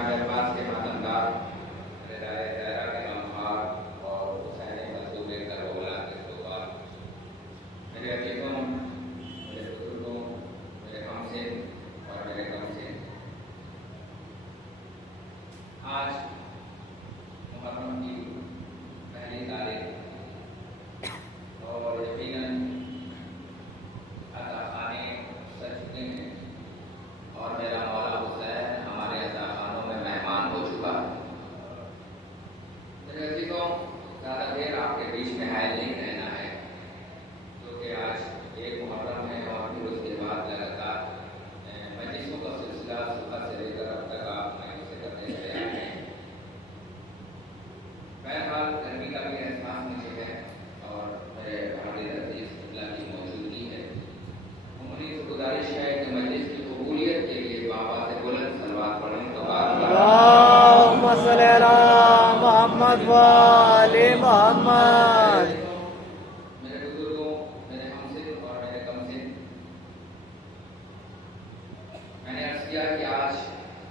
جناب عباس کے ماتمدار ادارے دائرہ کے نامخوار اور حسین مظلوم کربلا کے طلباء، میرے عزیزوں، میرے بزرگوں، میرے ہمسن اور میرے کمسن، آج محرم کی پہلی تاریخ اور یقیناً عزاخانے سج چکے ہیں اور میرا مولا حسین ہمارے عزاخانوں میں مہمان ہو چکا ہے۔ میرے عزیزوں، زیادہ دیر آپ کے بیچ میں حائل نہیں رہنا ہے، کیونکہ آج ایک محرم ہے اور پھر اس کے بعد لگاتار مجلسوں کا سلسلہ صبح سے لے کر اب تک آپ مہینوں سے کرتے چلے آ رہے ہیں۔ بہرحال گرمی کا بھی احساس مجھے ہے اور میرے حاضر عزیز اللہ کی موجودگی ہے۔ ہماری تو گزارش ہے کہ مجلس کی قبولیت کے لیے بابا سے بلند صلوات پڑھیں تو اللہم صلی علی محمد و آل محمد۔ میرے بزرگوں، میرے ہمسن اور میرے کمسن، میں نے عرض کیا کہ آج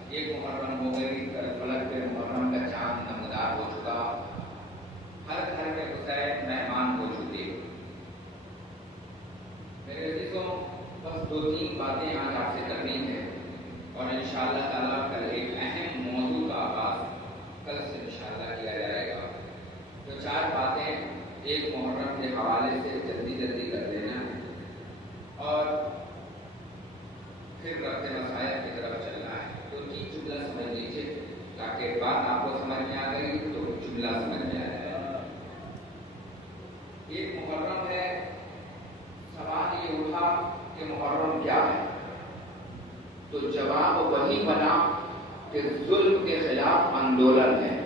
ایک محرم ہو گئی، کل فلک پہ محرم کا چاند نمودار ہو چکا، ہر گھر میں حسین مہمان ہو چکے۔ میرے عزیزوں، بس دو تین باتیں آج آپ سے کرنی ہے اور انشاءاللہ تعالیٰ کل ایک اہم موضوع کا آغاز کل سے انشاءاللہ کیا جائے گا۔ تو چار باتیں ایک محرم کے حوالے سے جلدی جلدی کر دینا ہے اور پھر ربط مسائل کی طرف چلنا ہے۔ تو تین جملہ سمجھ لیجیے تاکہ بات آپ کو سمجھ میں آ گئی تو جملہ سمجھ میں آ جائے۔ ایک محرم ہے، سوال یہ اٹھا کہ محرم کیا ہے، تو جواب وہی بنا کہ ظلم کے خلاف آندولن ہے۔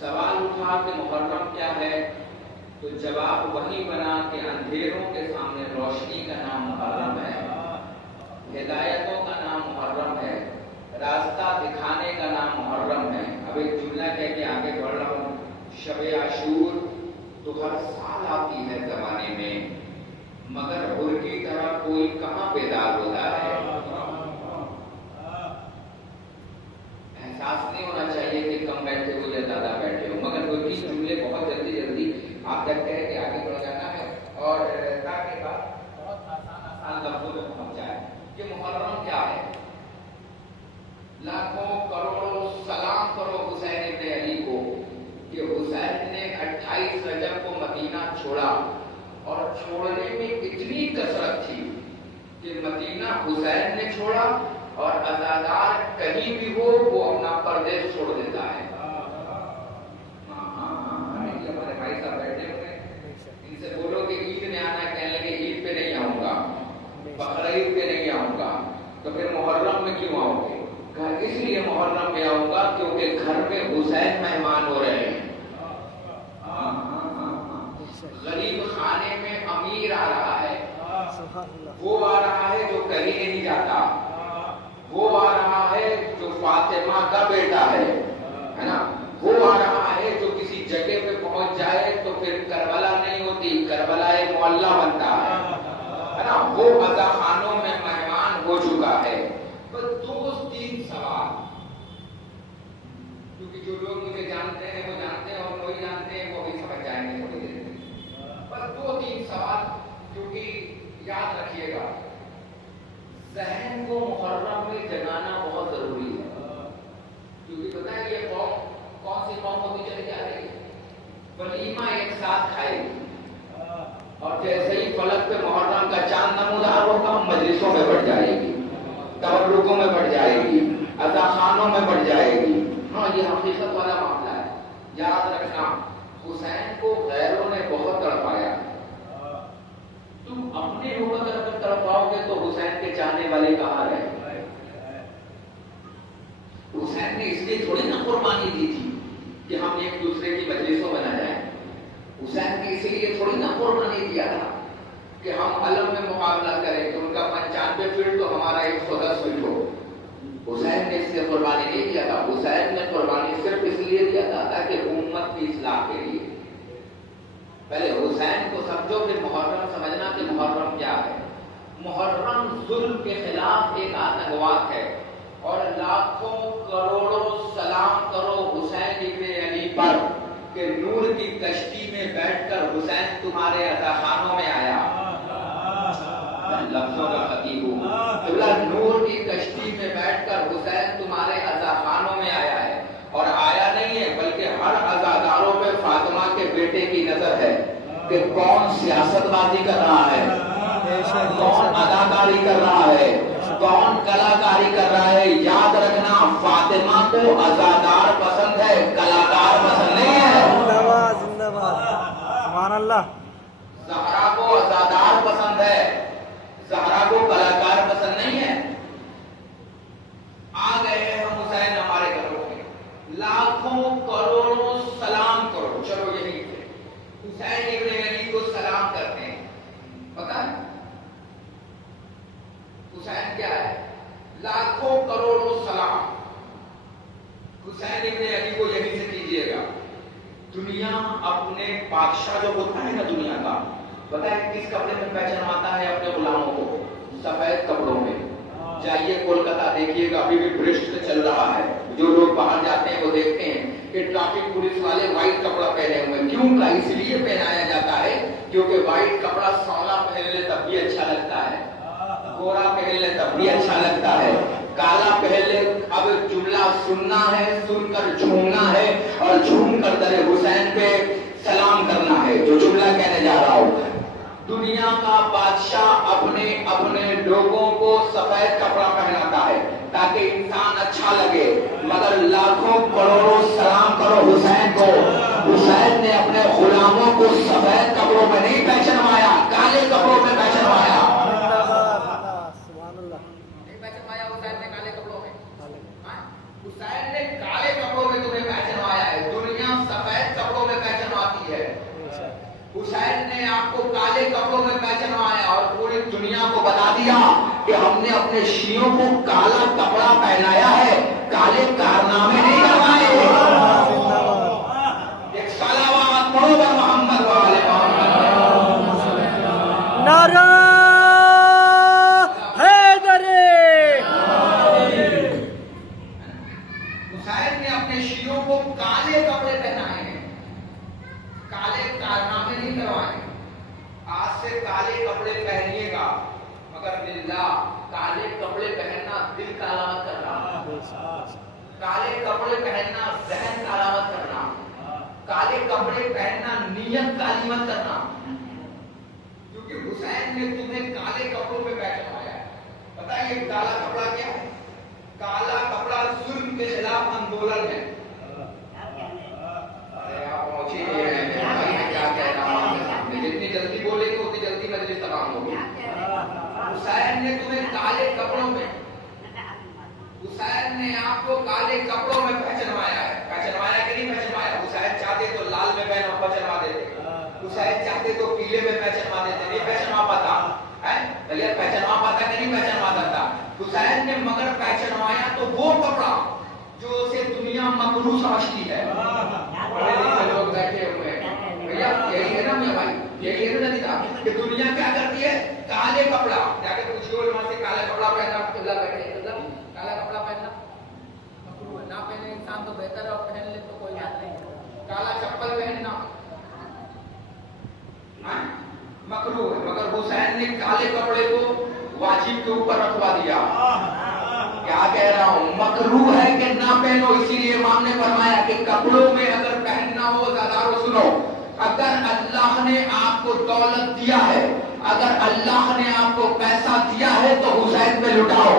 سوال اٹھا کہ محرم کیا ہے، تو جواب وہی بنا کہ اندھیروں کے سامنے روشنی کا نام محرم ہے، ہدایتوں کا نام محرم ہے، راستہ دکھانے کا نام محرم ہے۔ اب ایک جملہ کہہ کے آگے بڑھ رہا ہوں، شب عاشور تو ہر سال آتی ہے زمانے میں، مگر حر کی طرح کوئی کہاں بیدار ہوتا ہے۔ احساس نہیں ہونا چاہیے کہ کم بیٹھے ہو یا زیادہ بیٹھے ہو، مگر حر کی جملے بہت جلدی جلدی آپ تک کہہ کے آگے بڑھ جانا ہے اور تاکہ بات بہت آسان لفظوں میں پہنچ جائے کہ محرم کیا ہے۔ لاکھوں کروڑوں سلام کرو حسین ابن علی کو کہ حسین نے 28 رجب کو مدینہ چھوڑا اور چھوڑنے میں اتنی کثرت تھی کہ مدینہ حسین نے چھوڑا اور عزادار کہیں بھی ہو وہ اپنا پردیس چھوڑ دیتا ہے۔ ہمارے بھائی صاحب بیٹھے ہوئے، ان سے بولو کہ عید میں آنا، کہنے لگے عید پہ نہیں آؤں گا، بقرعید پہ نہیں آؤں گا، تو پھر محرم میں کیوں آؤ گے؟ اس لیے محرم میں آؤں گا کیونکہ گھر میں حسین مہمان ہو رہے ہیں۔ غریب خانے میں امیر آ رہا ہے، وہ آ رہا ہے جو کہیں نہیں جاتا، وہ آ رہا ہے جو فاطمہ کا بیٹا ہے نا، وہ آ رہا ہے جو کسی جگہ پہ پہنچ جائے تو پھر کربلا نہیں ہوتی، کربلا ایک معلّہ بنتا ہے نا، وہ عزاخانوں میں مہمان ہو چکا ہے۔ بس دو تین سوال، کیونکہ جو لوگ مجھے جانتے ہیں وہ جانتے ہیں اور وہی جانتے ہیں وہ بھی سمجھ جائیں گے تھوڑی دیر میں۔ بس دو تین سوال کیونکہ یاد رکھیے گا، ذہن کو محرم میں جگانا بہت ضروری ہے، کیونکہ پتہ ہے یہ قوم کون سی قوم ہوتی چلی جا رہی ہے، ولیمہ ایک ساتھ کھائے گی اور جیسے ہی فلک پہ محرم کا چاند نمودار ہوگا مجلسوں میں بڑھ جائے گی، تبرکوں میں بڑھ جائے گی، عزاخانوں میں بڑھ جائے گی۔ ہاں یہ حقیقت والا معاملہ ہے، یاد رکھنا۔ حسین کو غیروں نے بہت تڑپایا، تم اپنے اوپر اگر تڑپاؤ گے تو حسین کے چاہنے والے کہاں رہے؟ حسین نے اس لیے تھوڑی نا قربانی دی تھی کہ ہم ایک دوسرے کی مجلسوں میں نہ جائیں، حسین نے اسی لیے تھوڑی نا قربانی دیا تھا کہ ہم علم میں مقابلہ کریں تو ان کا 95 فٹ تو ہمارا 110 فٹ ہو۔ حسین نے اس لیے قربانی نہیں دیا تھا، حسین نے قربانی صرف اس لیے دیا تھا تاکہ امت کی اصلاح کے لیے۔ پہلے حسین کو سمجھو پھر محرم سمجھنا کہ محرم کیا ہے۔ محرم ظلم کے خلاف ایک آتنکواد ہے اور लाखों करोड़ों सलाम करो हुसैन इब्ने अली पर कि नूर की कश्ती में बैठकर हुसैन तुम्हारे अज़ाखानों में आया। लफ्जों का फकीर हूँ। नूर की कश्ती में बैठकर हुसैन तुम्हारे अज़ाखानों में आया है, और आया नहीं है बल्कि हर अज़ादारों पे फातिमा के बेटे की नजर है कि कौन सियासतबाजी कर रहा है, कौन अदाकारी कर रहा है, कौन कलाकारी कर रहा है। याद रखना, फातिमा को अज़ादार पसंद है, कलाकार पसंद नहीं है। जिंदाबाद जिंदाबाद, सुभान अल्लाह। ज़हरा को अज़ादार पसंद है, ज़हरा को कलाकार पसंद नहीं है। आ गए हैं हम हुसैन हमारे घरों में, लाखों करोड़ों सलाम करो। चलो यही थे, हुसैन इब्ने अली को सलाम करते हैं। पता है हुसैन क्या है? लाखों करोड़ों सलाम हुसैन इब्ने अली को यहीं से कीजिएगा। दुनिया अपने बादशाह जो होता है ना दुनिया का, पता है किस कपड़े में पहचानवाता है अपने गुलामों को? सफेद कपड़ों में। जाइए कोलकाता देखिएगा, अभी भी भ्रष्ट चल रहा है। जो लोग बाहर जाते हैं वो देखते हैं कि ट्रैफिक पुलिस वाले व्हाइट कपड़ा पहने हुए। क्यों का? इसलिए पहनाया जाता है क्योंकि व्हाइट कपड़ा सांवला पहन ले तब भी अच्छा लगता है, गोरा पहन ले तब भी अच्छा लगता है, काला पहन ले। अब जुमला सुनना है, सुनकर झूमना है, और झूम कर दरे हुसैन पे सलाम करना है। जो जुमला कहने जा रहा हूं, दुनिया का बादशाह अपने अपने लोगों को सफेद कपड़ा पहनाता है ताकि इंसान अच्छा लगे, मगर लाखों करोड़ों सलाम करो हुसैन को। हुसैन ने अपने गुलामों को सफेद कपड़ों में नहीं पहचानवाया, काले कपड़ों में पहचानवाया। हुसैन ने काले कपड़ों में, हुसैन ने काले कपड़ों में तुम्हें पहचानवाया है। दुनिया सफेद कपड़ों में पहचानवाती है, हुसैन ने आपको काले कपड़ों में पहचानवाया और पूरी दुनिया को बता दिया कि हमने अपने शियों को काला कपड़ा पहनाया है, काले कारनामे नहीं करवाए। एक सलावत पढ़ो मोहम्मद वाले मोहम्मद। नारा हुसैन ने अपने शियों को काले कपड़े पहनाए हैं, काले कारनामे नहीं करवाए। आज से काले कपड़े पहनिएगा, मगर बिल्लाह काले कपड़े पहनना दिल काला मत करना, काले कपड़े पहनना जहन काला मत करना, काले कपड़े पहनना नीयत काली मत करना, क्योंकि हुसैन ने तुम्हें काले कपड़ों में पहचानवाया है। पता है ये काला कपड़ा क्या है? काला कपड़ा जुल्म के खिलाफ आंदोलन है। अरे आप पहुंची नहीं रहे हैं भाई, मैं क्या कह रहा हूं। जितनी जल्दी बोलेंगे उतनी जल्दी मजलिस तमाम होगी। हुसैन ने तुम्हें काले कपड़ों में, हुसैन ने आपको काले कपड़ों में पहचानवाया है। पहचानवाया कि नहीं पहचानवाया? हुसैन चाहते तो लाल में पहचानवा देते, हुसैन चाहते तो पीले में पहचानवा देते, नहीं पहचानवा पाता है। पहचानवा पाता कि नहीं पहचानवा पाता? हुसैन ने मगर पहचानवाया तो वो कपड़ा जो उसे दुनिया मकरूह समझती है। बड़े लिखे लोग बैठे हुए हैं भैया, यही है ना मेरा भाई, यही है ना नतीजा कि दुनिया क्या करती है? काले कपड़ा जाके पूछिए वहां से, काला कपड़ा पहनना बैठे, काला कपड़ा पहनना मकरूह है। ना पहने इंसान तो बेहतर है, और पहन ले तो कोई बात नहीं। काला चप्पल पहनना मकरूह है, मगर हुसैन ने काले कपड़े को वाजिब के ऊपर रखवा दिया। क्या कह रहा हूं? मकरूह है कि ना पहनो, इसीलिए इमाम ने फरमाया कि कपड़ों में अगर पहनना हो ज़ादारो सुनो, अगर अल्लाह ने आपको दौलत दिया है, अगर अल्लाह ने आपको पैसा दिया है तो हुसैन पे लुटाओ।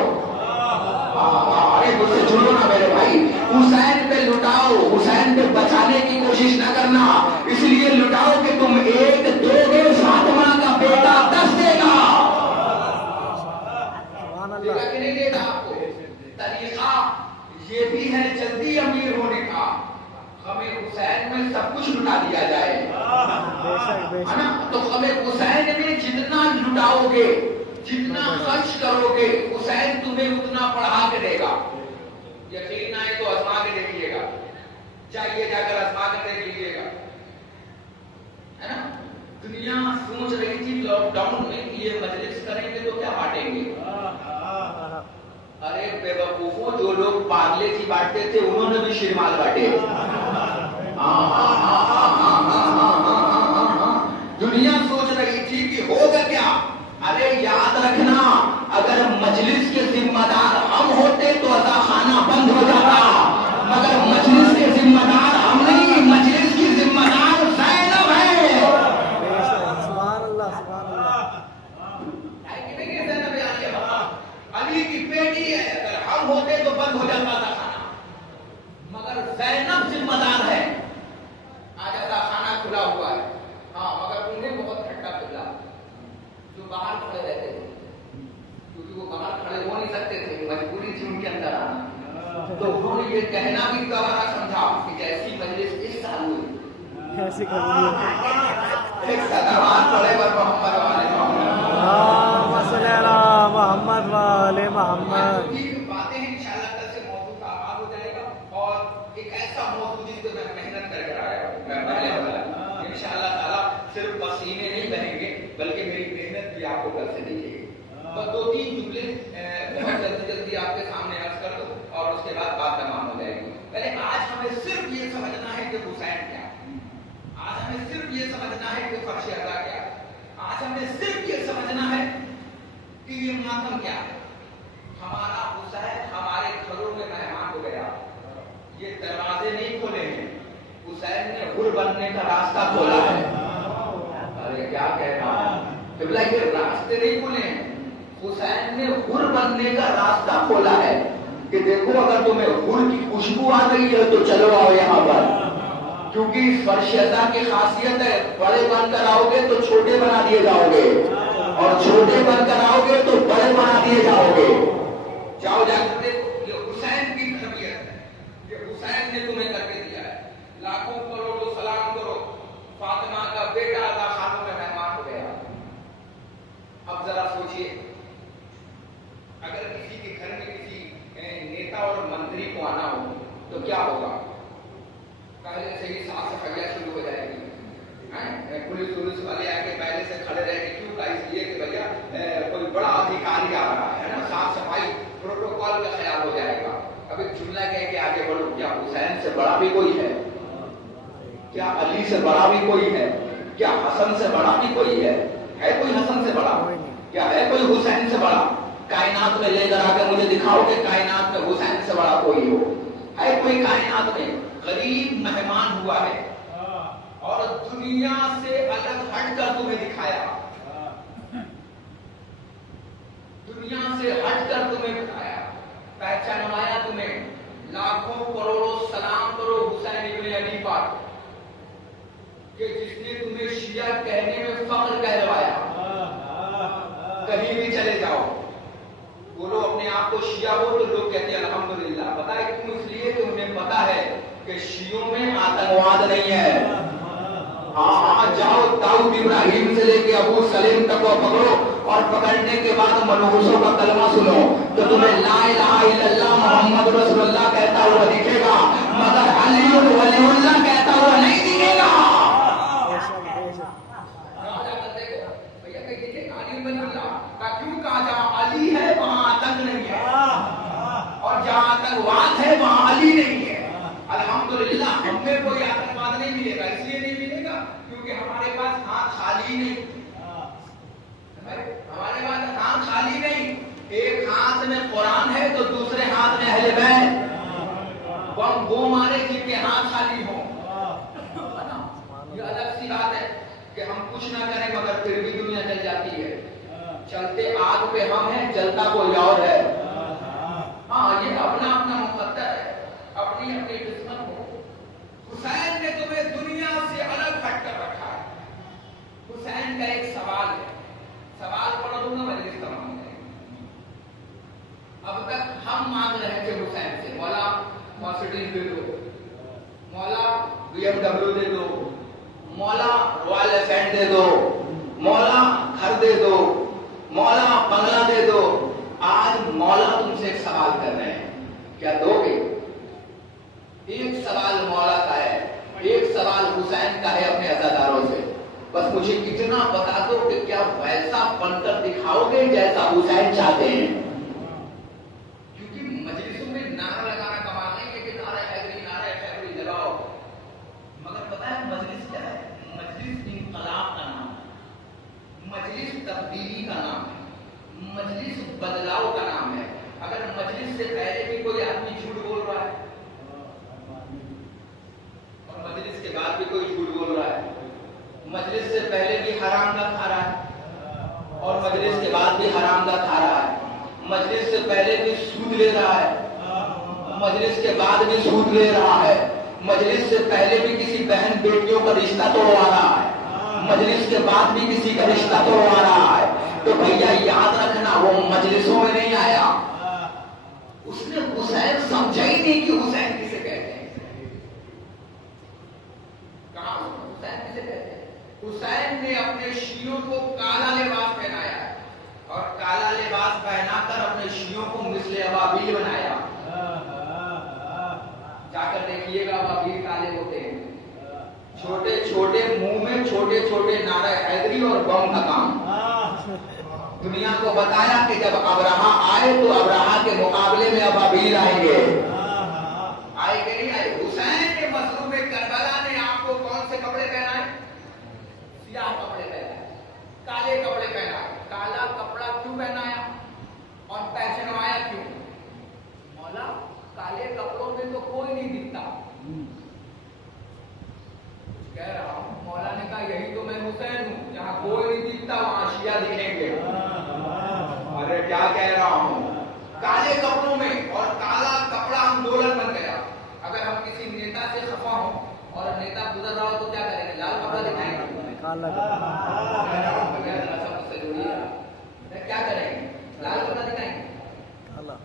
अरे मुझसे जुड़ो ना मेरे भाई, हुसैन पे लुटाओ, हुसैन पे बचाने की कोशिश न करना। इसलिए लुटाओ कि तुम एक दोगे, फातिमा का बेटा 10 देगा। देगा कि नहीं देगा आपको? तरीका ये भी है जल्दी अमीर होने का, हमें हुसैन में सब कुछ लुटा दिया जाए, है ना? तो हमें हुसैन में जितना लुटाओगे, जितना खर्च करोगे, हुसैन तुम्हें उतना बढ़ा के देगा। यकीन आए तो आजमा के देखिएगा, जाइए जाकर आजमा कर देख लीजिएगा, है ना? दुनिया सोच रही थी लॉकडाउन में कि ये मजलिस करेंगे तो क्या बांटेंगे, अरे बेवकूफों, जो लोग पागले की बांटते थे उन्होंने भी शिरमाल बांटे। दुनिया सोच रही थी कि होगा क्या। अरे याद रखना, अगर मजलिस के जिम्मेदार हम होते तो अदा खाना बंद हो जाता, मगर मजलिस के जिम्मेदार हम नहीं, मजलिस की जिम्मेदार ज़ैनब है। सुभान अल्लाह, सुभान अल्लाह। अली की बेटी है, अगर हम होते तो बंद हो जाता था खाना, मगर ज़ैनब जिम्मेदार है। आज अदा खाना खुला हुआ है, हाँ, मगर उन्हें बहुत ठंडा खुला, जो बाहर खड़े रहते थे, क्योंकि वो बाहर खड़े हो नहीं सकते थे, मजबूरी थी उनके अंदर आना। तो उन्होंने ये कहना भी गवारा समझा कि जैसी मजलिस इस साल हुई ऐसी करनी एक सलावत पढ़े पर मोहम्मद वाले मोहम्मद वाले मोहम्मद। बातें हैं, इंशाल्लाह कल से मौजूद का आगाज हो जाएगा, और एक ऐसा मौजूद जिस पे मैं मेहनत करके आया हूँ। मैं पहले बताया इंशाल्लाह ताला सिर्फ पसीने नहीं बहेंगे, बल्कि मेरी मेहनत भी आपको कल से दिखेगी। तो 2-3 जुमले बहुत जल्दी आपके सामने अर्ज कर दो, और उसके बाद बात तमाम हो जाएगी। पहले आज हमें सिर्फ ये समझना है कि हुसैन क्या, आज हमें सिर्फ ये समझना है कि फर्श अदा क्या, आज हमें सिर्फ ये समझना है कि ये मातम क्या है। हमारा हुसैन हमारे घरों में मेहमान हो गया, ये दरवाजे नहीं खोले हैं, हुसैन ने हुर बनने का रास्ता खोला है। अरे क्या कहना है, ये रास्ते नहीं खोले हैं, हुसैन ने हुर बनने का रास्ता खोला है कि देखो अगर तुम्हें हुर की खुशबू आ गई है तो चलो आओ यहाँ पर, क्योंकि फर्श अदा की खासियत है, बड़े बनकर आओगे तो छोटे बना दिए जाओगे, और छोटे बनकर आओगे तो बड़े बना दिए जाओगे। जाओ जाकर देखो, ये हुसैन की तरबियत है, ये हुसैन ने तुम्हें करके दिया है। लाखों करोड़ों सलाम करो, फातिमा का बेटा अदा खानों में मेहमान हो गया। अब जरा सोचिए, अगर किसी के घर में किसी नेता और मंत्री को आना हो तो क्या होगा, पहले से ही साफ सफाइयां शुरू हो जाएगी, पुलिस वाले आके पहले से खड़े रहेंगे, क्यों का इसलिए कि भैया कोई बड़ा अधिकारी आ रहा है ना, साफ सफाई प्रोटोकॉल का ख्याल हो जाएगा। अब एक जुमला कह के आगे बढ़ो, क्या हुसैन से बड़ा भी कोई है, क्या अली से बड़ा भी कोई है, क्या हसन से बड़ा भी कोई है कोई हसन से बड़ा, क्या है कोई हुसैन से बड़ा। कायनात में लेकर आकर मुझे दिखाओ कि कायनात में हुसैन से बड़ा कोई हो, है कोई कायनात में। गरीब मेहमान हुआ है और दुनिया से अलग हटकर तुम्हें दिखाया, दुनिया से हटकर तुम्हें दिखाया, पहचानवाया तुम्हें। लाखों करोड़ों सलाम करो हुसैन इब्न अली पर, कि जिसने तुम्हें शिया कहने में फख्र कहलवाया। कहीं भी चले जाओ, बोलो अपने आप को शिया हो तो लोग कहते हैं अल्हम्दुलिल्लाह। पता है क्यों? इसलिए कि उन्हें पता है कि शियों में आतंकवाद नहीं है। हाँ, जाओ दाऊद इब्राहिम से लेके अबू सलीम तक को पकड़ो, और पकड़ने के बाद मनहूसों का कलमा सुनो तो तुम्हें ला इलाहा इल्लल्लाह मुहम्मद रसूलुल्लाह कहता हुआ दिखेगा, मगर अली वलीउल्लाह कहता हुआ नहीं दिखेगा। क्यों कहा जहाँ अली है वहाँ आतंक नहीं है, और जहाँ आतंकवाद है वहाँ अली नहीं है। अल्हम्दुलिल्लाह हमें कोई आतंकवाद नहीं मिलेगा, इसलिए नहीं मिलेगा क्योंकि हमारे पास हाथ खाली नहीं, हमारे पास हाथ खाली नहीं। एक हाथ में कुरान है तो दूसरे हाथ में अहले बैत। वो मारे जिनके हाथ खाली हो, ये अलग सी बात है कि हम कुछ ना करें मगर फिर भी दुनिया जल जाती है। चलते आग पे हम हैं, जलता कोई और है। हाँ, ये अपना अपना मुकद्दर है, अपनी अपनी किस्मत हो। हुसैन ने तुम्हें दुनिया से अलग हट कर रखा है। हुसैन का एक सवाल है, सवाल पढ़ दूंगा मजलिस तमाम है। अब तक हम मांग रहे थे हुसैन से, मौला मर्सिडीज दे दो, मौला BMW दे दो, मौला रॉयल एनफील्ड दे दो, मौला घर दे दो, मौला बंगला दे दो। आज मौला तुमसे एक सवाल कर रहे हैं, क्या दोगे? एक सवाल मौला का है, एक सवाल हुसैन का है अपने अज़ादारों से। बस मुझे इतना बता दो कि क्या वैसा बनकर दिखाओगे जैसा हुसैन चाहते हैं? नारा लगाना कमाल नहीं है कि नारा हैदरी लगाओ, मगर पता है मजलिस क्या है? मजलिस इंकलाब का नाम है, मजलिस तब्दीली का नाम है, मजलिस बदलाव का नाम है। अगर मजलिस से पहले भी कोई आदमी झूठ बोल रहा है और मजलिस के बाद भी कोई झूठ बोल रहा है, मजलिस से पहले भी हराम का खा रहा है और मजलिस के बाद भी हराम का खा रहा है, मजलिस से पहले भी सूद ले रहा है, मजलिस के बाद भी सूद ले रहा है, मजलिस से पहले भी किसी बहन बेटियों का रिश्ता तोड़वा रहा है, मजलिस के बाद भी किसी का रिश्ता तोड़वा रहा है, तो भैया याद रखना वो मजलिसों में नहीं आया। उसने हुसैन समझा ही नहीं कि हुसैन किसे कहते हैं। कहा हुसैन किसे कहते हैं? हुसैन ने अपने शियों को काला लिबास पहनाया और काला लिबास पहनाकर अपने शियों को मिस्ले अबाबील बनाया। जाकर देखिएगा अबाबील काले होते हैं, छोटे छोटे मुंह में छोटे छोटे नारा हैदरी और बम का काम। दुनिया को बताया कि जब अबरहा आए तो अबरहा के मुकाबले में अबाबील आएंगे। आए कि नहीं आए? हुसैन के मजलूम करबला ने आपको कौन से कपड़े पहनाए? सियाह कपड़े पहनाए, काले कपड़े पहनाए। काला कपड़ा क्यों पहनाया और पहनवाया क्यों? मौला काले कपड़ों में तो कोई नहीं दिखता। कह रहा हूं, मौला ने कहा यही तो मैं हुसैन हूं, जहां कोई नहीं दिखता वहां शिया दिखेंगे। अरे क्या कह रहा हूं? काले कपड़ों में, और काला कपड़ा आंदोलन बन गया। अगर हम किसी नेता से खफा हो और नेता गुजर रहा हो तो क्या करेंगे? लाल कपड़ा दिखाएंगे, काला क्या करेंगे? लाल कपड़ा दिखाएंगे, काला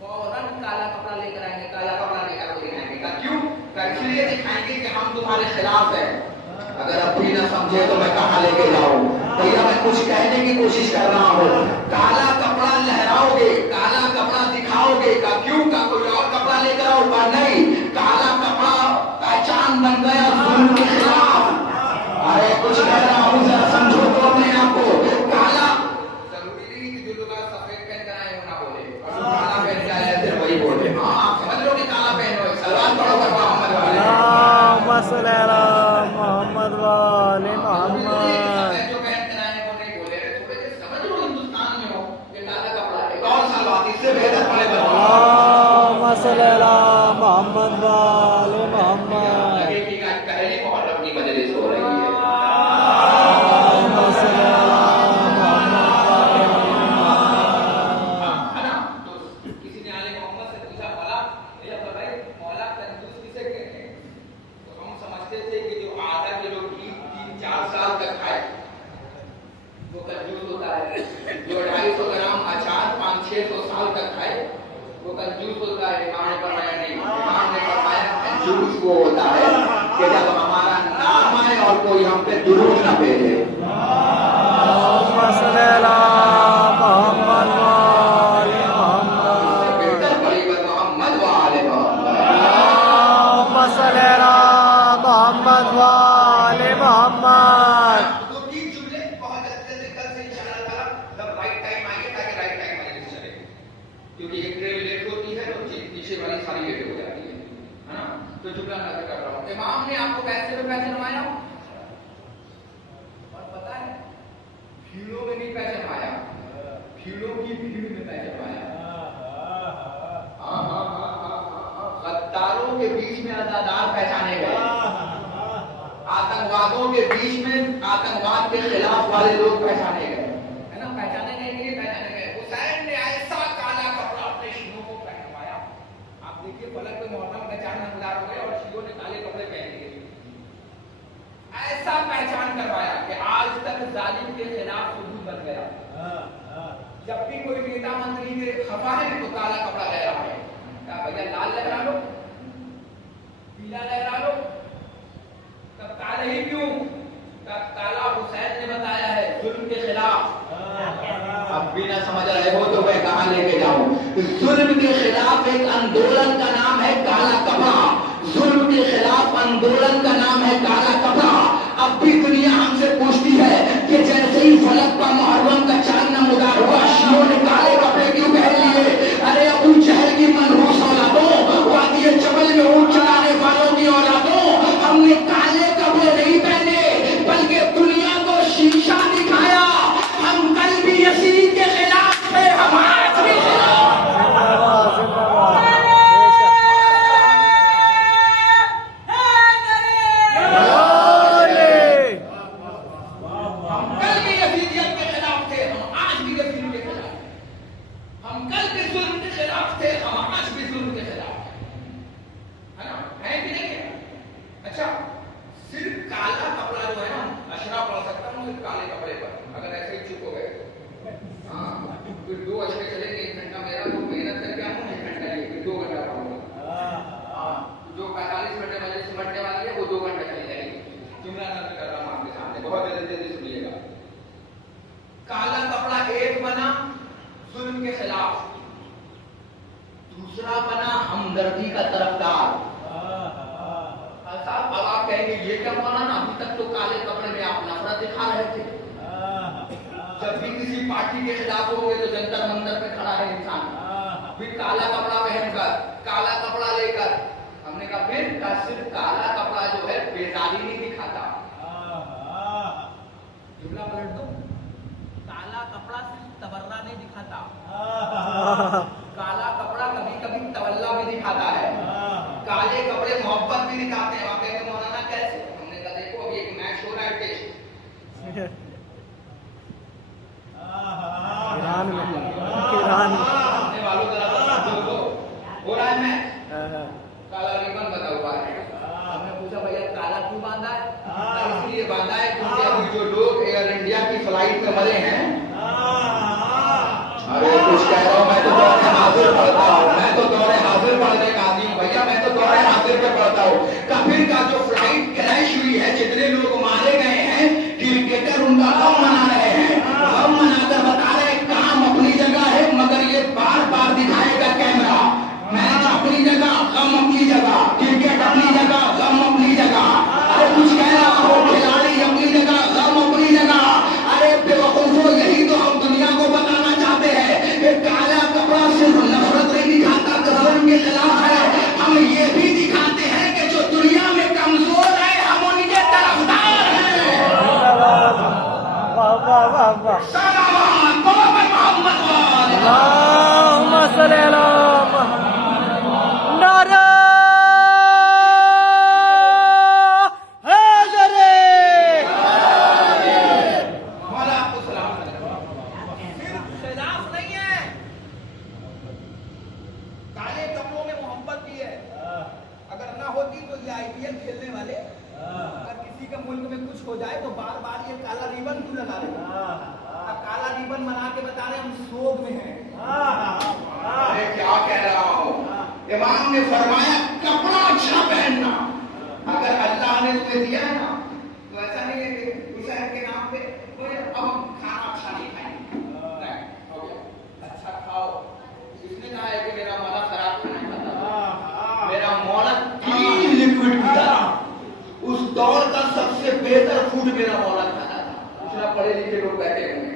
फौरन काला कपड़ा लेकर आएंगे, काला कपड़ा लेकर दिखाएंगे। क्यों? इसलिए दिखाएंगे कि हम तुम्हारे खिलाफ हैं। अगर अब भी ना समझे तो मैं कहाँ लेके जाऊं? भैया मैं कुछ कहने की कोशिश कर रहा हूँ। काला कपड़ा लहराओगे, काला कपड़ा दिखाओगे का क्यों? का कोई और कपड़ा लेकर आओ का नहीं, काला कपड़ा पहचान बन गया जुल्म के खिलाफ। अरे कुछ कह रहा हूँ, जरा समझो तो अपने आप को। काला जरूरी नहीं कि जो लोग सफेद पहन कर आए हो ना बोले, काला पहन के आए फिर वही बोले। हाँ समझ लो कि काला पहनो, सलवार पढ़ो कर मोहम्मद वाले मोहम्मद वाले मोहम्मद। जो पहन कर आए वो नहीं बोले, थोड़े से समझ लो हिंदुस्तान में हो ये काला कपड़ा है। कौन सा बात इससे बेहतर पड़े मोहम्मद वाले मोहम्मद। लगे कि आज पहली बहुत अपनी मजलिस हो रही है। जुलूस वो होता है कि जब हमारा नाम आए और कोई हम पे जुलूस न भेजे। मोहम्मद वाले मोहम्मद। बेहतर पड़ी मोहम्मद वाले मोहम्मद। मोहम्मद वाले मोहम्मद। तो तीन जुमले बहुत अच्छे से कल से इशारा करा, जब राइट टाइम आएंगे ताकि राइट टाइम में चले, क्योंकि एक ट्रेन लेट होती है तो पीछे वाली सारी लेट हो जाती है ना। तो जुमला मैं कर रहा हूँ, इमाम ने आपको पैसे में पहचानवाया और पता है भीड़ों में नहीं पहचानवाया, भीड़ों की भीड़ में पहचानवाया। गद्दारों के बीच में अज़ादार पहचाने गए, आतंकवादों के बीच में आतंकवाद के खिलाफ वाले लोग पहचाने गए, है ना। पहचाने गए, नहीं पहचाने गए। हुसैन ने ऐसा काला कपड़ा अपने शियों को पहनवाया। आप देखिए फलक पे मोहर्रम का चांद नमदार हो गए और शियों ने काले कपड़े पहन लिए। ऐसा पहचान करवाया कि आज तक जालिम के खिलाफ सुबूत बन गया। जब भी कोई नेता मंत्री के खफा है तो काला कपड़ा लहरा है। क्या भैया लाल लहरा लो, पीला लहरा लो, तब काले ही क्यों? तब काला हुसैन ने बताया है जुल्म के खिलाफ। अब भी ना समझ रहे हो तो मैं कहां लेके जाऊं? जुल्म के खिलाफ एक आंदोलन का नाम है काला कपड़ा, जुल्म के खिलाफ आंदोलन का नाम है काला कपड़ा। अब भी दुनिया हमसे पूछती है कि जैसे ही फलक का मुहर्रम का चांद नमदार हुआ, शियों ने काले कपड़े क्यों पहन लिए? अरे अबू जहल की थे, हम आज भी जुल्म के खिलाफ है ना, है कि नहीं है? अच्छा, सिर्फ काला कपड़ा जो है ना, अशरा पढ़ सकता हूँ सिर्फ काले कपड़े पर, अगर ऐसे ही चुप हो गए हाँ, फिर 2 अशरे चलेंगे, 1 घंटा मेरा तो मेहनत करके आऊँ, 1 घंटा ये, फिर 2 घंटा पढ़ूंगा। जो 45 मिनट में सिमटने वाली है वो 2 घंटा चली जाएगी। जुमला नकल कर रहा हूँ आपके सामने, बहुत जल्दी सुनिएगा। काला कपड़ा एक बना जुल्म के खिलाफ, दूसरा बना हमदर्दी का तरफदार। साहब अब आप कहेंगे ये क्या मौलाना, अभी तक तो काले कपड़े में आप नफरत दिखा रहे थे, जब भी किसी पार्टी के खिलाफ होंगे तो जंतर मंतर पे खड़ा है इंसान, फिर काला कपड़ा पहनकर, काला कपड़ा लेकर। हमने कहा फिर सिर्फ काला कपड़ा जो है बेजारी नहीं दिखाता। जुमला पलट दो, काला कपड़ा सिर्फ तबर्रा नहीं दिखाता, काला कपड़ा कभी कभी तवल्ला भी दिखाता है, काले कपड़े मोहब्बत भी दिखाते हैं। आप कहेंगे मौलाना कैसे? हमने कहा देखो अभी एक मैच हो रहा है टेस्ट वालों हो रहा है मैच, काला रिबन बना हुआ है। हमने पूछा भैया काला क्यों बांधा है? इसलिए बांधा है क्योंकि अभी जो लोग एयर इंडिया की फ्लाइट में मरे हैं, अरे कुछ कह रहा हूँ, मैं तो दौरे हाजिर पढ़ता हूँ, मैं तो दौरे हाजिर पढ़ने का आदमी हूँ भैया, मैं तो दौरे हाजिर पे पढ़ता हूँ। कफिर का जो फ्लाइट क्रैश हुई है, जितने लोग मारे गए हैं, क्रिकेटर उनका गम मना रहे हैं, गम मनाकर बता रहे काम अपनी जगह है, मगर ये बार बार दिखाएगा कैमरा, मैच अपनी जगह, गम अपनी जगह, क्रिकेट अपनी जगह, गम अपनी जगह। अरे कुछ कह रहा हो, खिलाड़ी अपनी जगह, गम अपनी जगह। अरे बेवकूफो, यही तो हम दुनिया को बताना चाहते हैं कि काला कपड़ा सिर्फ नफरत नहीं दिखाता, जुल्म के खिलाफ है, हम ये भी दिखाते हैं कि जो दुनिया में कमजोर है हम उनके तरफदार हैं। सलाम मोहम्मद अल्लाहुम्मा सल्ली अला मुहम्मद। नारा हैदरी। मौला आपको सलाम। सिर्फ खिलाफ नहीं है, काले कपड़ों में मोहब्बत भी है। अगर ना होती तो ये IPL खेलने वाले अगर किसी के मुल्क में कुछ हो जाए तो बार बार ये काला रिबन क्यों लगा रहे? अब काला रिबन बना के बता रहे हम सोग में हैं। अरे क्या कह रहा हूँ, इमाम ने फरमाया कपड़ा अच्छा पहनना। अगर अल्लाह ने तुम्हें दिया है ना, तो ऐसा नहीं है कि हुसैन के नाम पे अब हम खाना अच्छा नहीं खाएंगे, हो गया अच्छा खाओ। इसने कहा है कि मेरा मौला खराब खाना खाता, मेरा मौला 3 लिक्विड पीता था, उस दौर का सबसे बेहतर फूड मेरा मौला खाता था। इतना पढ़े लिखे लोग बैठे हुए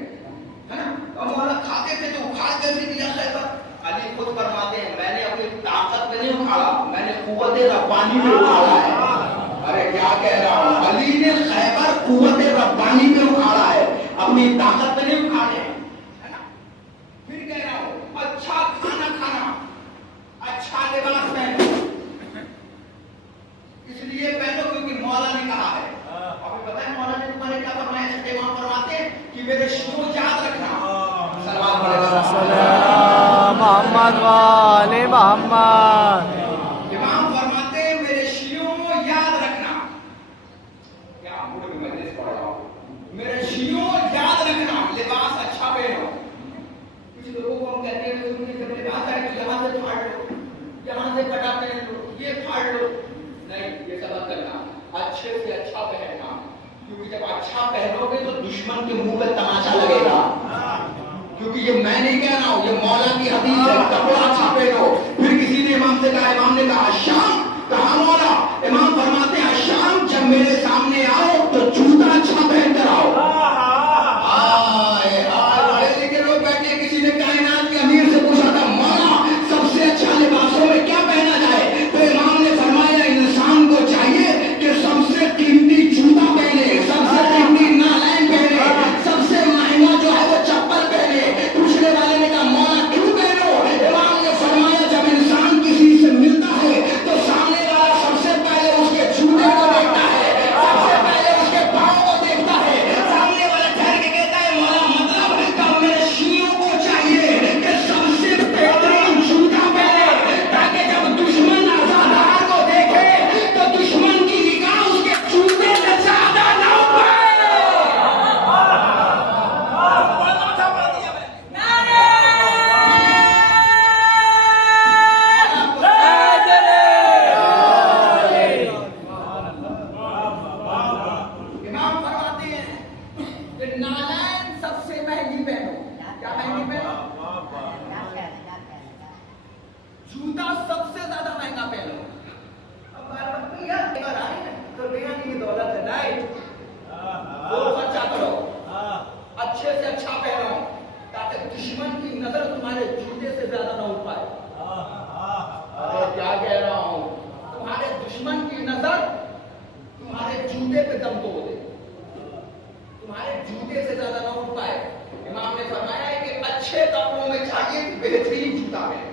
है ना, और मौला खाते थे तो उखाड़ कैसे दिया खैबर? अली खुद फरमाते हैं मैंने अपनी ताकत में नहीं उखाड़ा, मैंने कुव्वत रब्बानी में उखाड़ा है। अरे क्या कह रहा हूँ, अली ने खैबर कुव्वत रब्बानी में उखाड़ा है, अपनी ताकत में नहीं उखाड़े, है ना। फिर कह रहा हूँ अच्छा खाना खाना, अच्छा लिबास पहनो, इसलिए पहनो क्योंकि मौला ने कहा है। अभी पता है मौला ने तुम्हारे क्या फरमाया? छठे इमाम फरमाते हैं कि मेरे शियों याद रखना, सलवात मोहम्मद वाले मोहम्मद। इमाम फरमाते हैं मेरे शियों याद रखना, क्या मूड में मजलिस पढ़ रहा हूं, मेरे शियों याद रखना, लिबास अच्छा पहनो। कुछ लोगों को हम कहते हैं जब लिबास है तो यहाँ से फाड़ लो, यहाँ से कटा पहन लो, ये फाड़ लो, नहीं ये सब मत करना, अच्छे से अच्छा पहनना, क्योंकि जब अच्छा पहनोगे तो दुश्मन के मुंह पे तमाचा लगेगा। क्योंकि ये मैं नहीं कह रहा हूं, ये मौला की हदीस है, कपड़ा अच्छा पहनो। फिर किसी ने इमाम से कहा, इमाम ने कहा शाम, कहा मौला? इमाम फरमाते हैं शाम जब मेरे सामने आओ तो जूता अच्छा पहन कर आओ। बड़े लिखे लोग बैठे, किसी ने कायनात के अमीर से पूछा था मौला सबसे अच्छा लिबासों में क्या पहना जाए? तो इमाम ने फरमाया इंसान को चाहिए कि सबसे कीमती जूता पहने, सबसे कीमती नालैन पहने, सबसे महंगा जो है वो चप्पल पहने। पूछने वाले ने कहा मौला क्यों पहनो? इमाम जूता सबसे ज्यादा महंगा पहनो। अब बार बार भैया अगर आए तो भैया की दौलत है नहीं, वो खर्चा करो, अच्छे से अच्छा पहनो ताकि दुश्मन की नजर तुम्हारे जूते से ज्यादा ना उठ पाए। अरे क्या कह रहा हूँ, तुम्हारे दुश्मन की नजर तुम्हारे जूते पे दम तोड़ दे, तुम्हारे जूते से ज्यादा ना उठ पाए। इमाम ने फरमाया है कि अच्छे कपड़ों में चाहिए कि बेहतरीन जूता पहने,